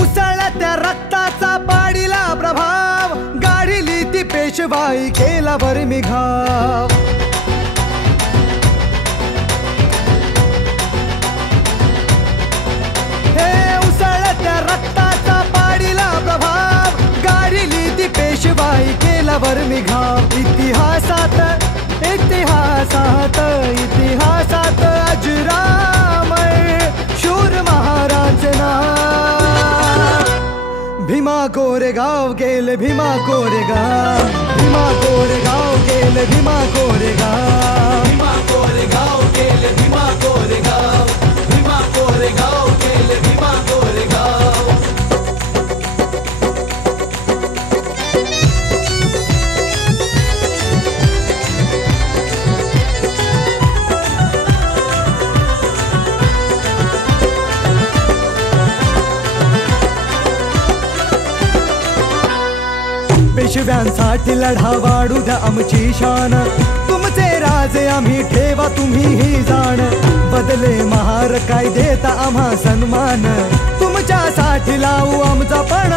उसळल्या त्या रक्ताचा पाडीला प्रभाव, गाडीली ती पेशवाई केला बरं घाव. हे उसळल्या त्या रक्ताचा पाडीला प्रभाव, गाडीली ती पेशवाई केला बरं घाव. इतिहासात इतिहासात इतिहासात अजरामर शूर महाराज नाव. भीमा कोरेगाव गेले भीमा कोरेगाव, भीमा कोरेगाव गेले भीमा कोरेगाव, भीमा कोरेगाव गेले भीमा कोरेगाव, भीमा कोरेगाव गेले भीमा कोरेगाव. पेशव्यांसाठी लढा वाढू द्या आमची शान, तुमचे राजे आम्ही ठेवा तुम्ही ही जाण. बदले महार काय देता आम्हा सन्मान, तुमच्यासाठी लावू आमचा पण